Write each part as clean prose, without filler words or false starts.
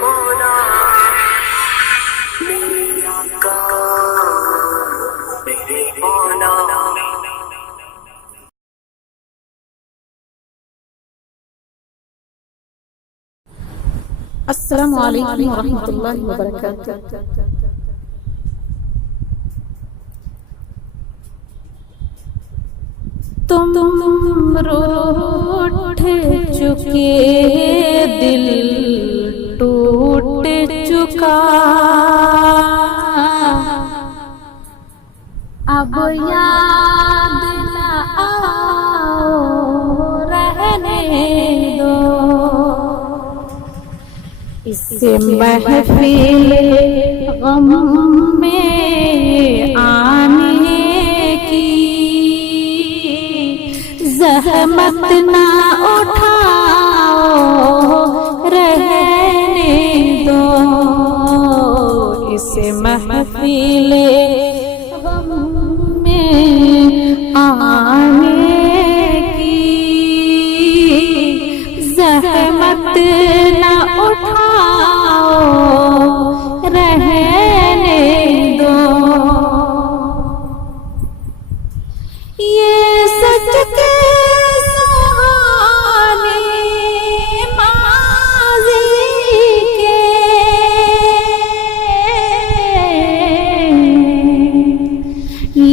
मौला मेरे आका मेरे मौला। अस्सलामु अलैकुम वरहमतुल्लाहि वबरकातुह। तुम रूठ चुके, दिल टूट चुका, अब याद न आओ रहने दो। इससे महफिल गम में आने की ज़हमत ना उठाओ रहने दो। इससे महफिल गम में आने की ज़हमत ना उठाओ रहने दो। ये सच के सुहाने माज़ी के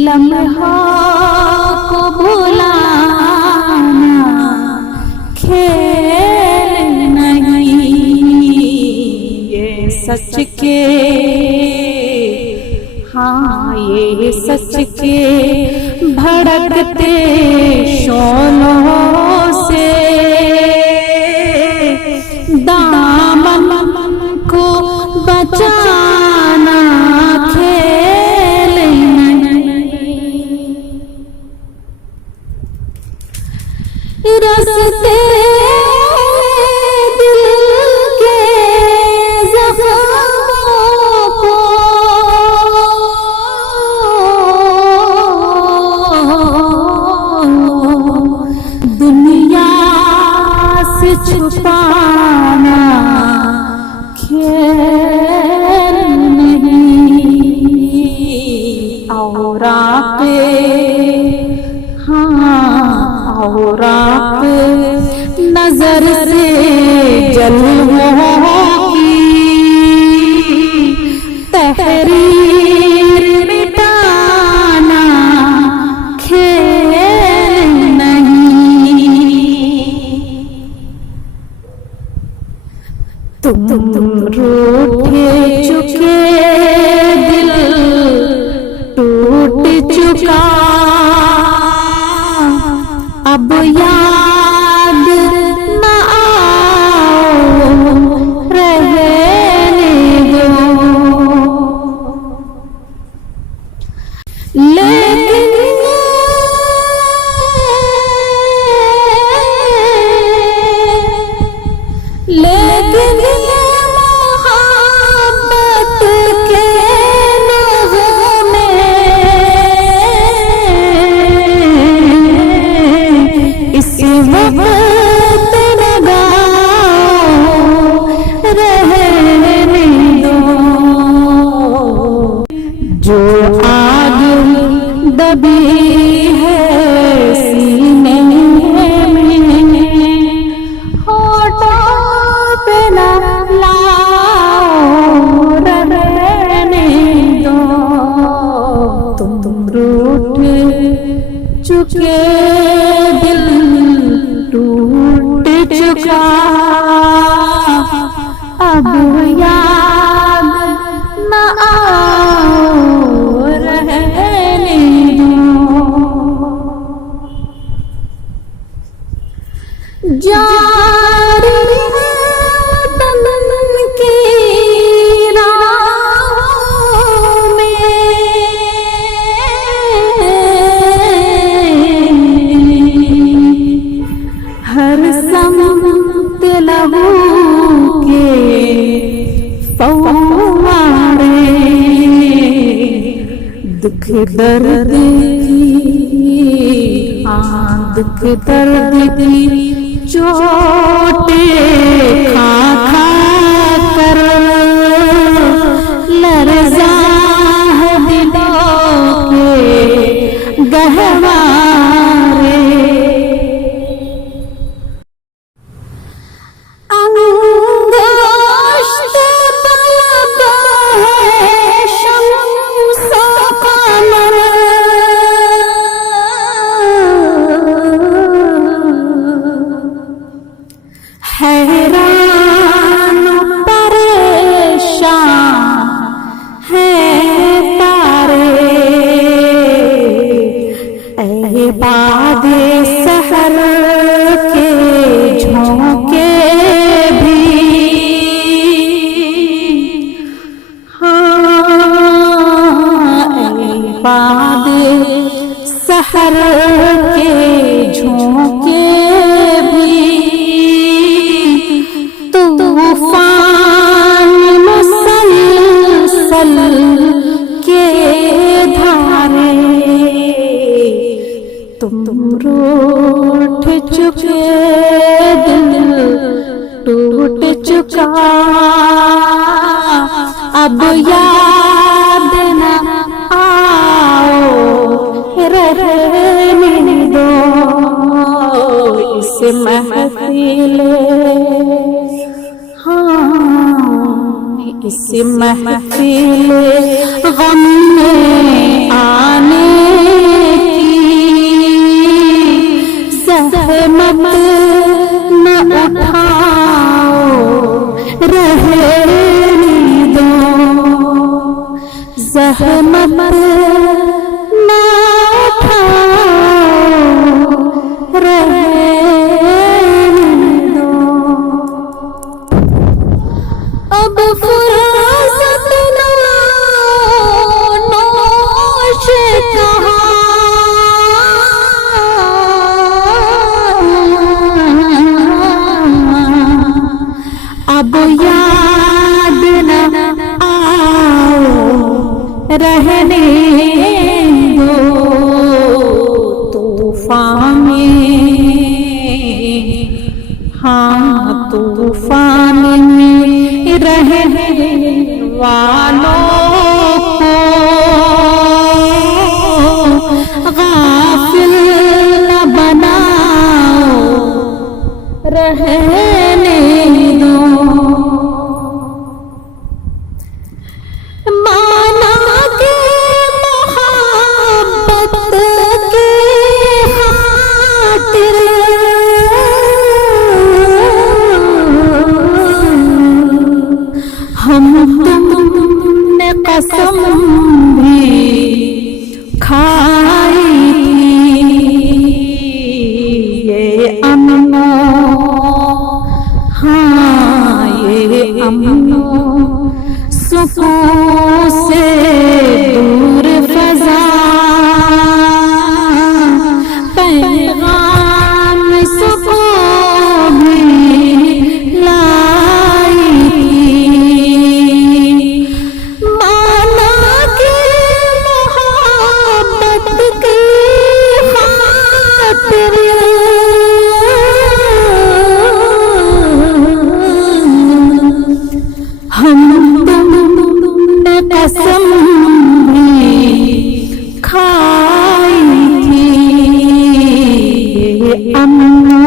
लम्हों को भुलाना खेल नहीं। ये सच के, हाँ ये सच के भड़कते शोलों से दामन को बचाना खेल नहीं। रस्ते दिल के ज़ख्मों को दुनिया से छुपाना खेल नहीं। औरात, हाँ औरात नजर से जलवों की तहरीर मिटाना खेल नहीं। तुम रूठे चुके, दिल टूट चुका, अब याद न आओ रहने दो। लेकिन मोहब्बत के नगमे इस वक्त लगाओ रहने दो। जो आग दबी है सीने में होठों पे न लाओ रहने दो। तुम रूठ चुके, दिल टूट चुका, अब याद न आओ रहने दो। जारी है तन की राहों में, हर समत लहू के फव्वारे दुख दर्द की, हाँ दुख दर्द की चोटें खा खा कर टूट चुका अब याद न आओ रहने दो इस महफिल इस महफिल गम में आने की ज़हमत न उठाओ रहने दो ज़हमत न उठाओ रहने दो अब फुर्सत नोश कहाँ अब याद न आओ रहने दो तूफान में तूफान में रहने वालों को गाफिल न बनाओ रहने दो माना के मोहब्बत के खातिर हम तुमने कसम भी खाई थी ये अमनो ये अमनो सुकून से दूर फजा पैगाम सुकून भी लाई थी माना के मोहब्बत की खातिर हम तुमने कसम भी खाई थी ये अमनो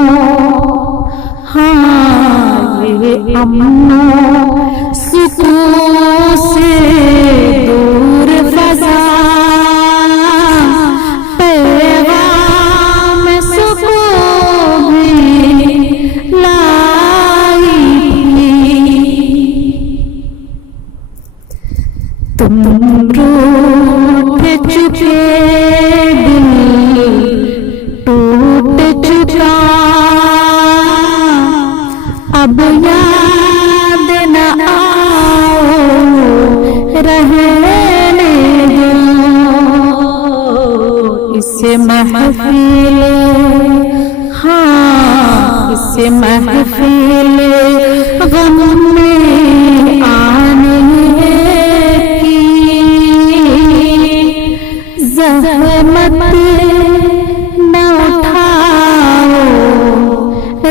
ये अमनो सुकून से दूर फजा पैगाम सुकून भी लाई तुम रूठ चुके दिल टूट चुका अब याद न आओ रहने दो इस महफिल इस महफिल गम में आने ज़हमत न उठाओ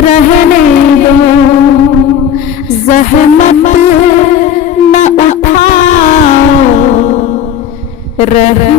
रहने दो ज़हमत न उठाओ रहने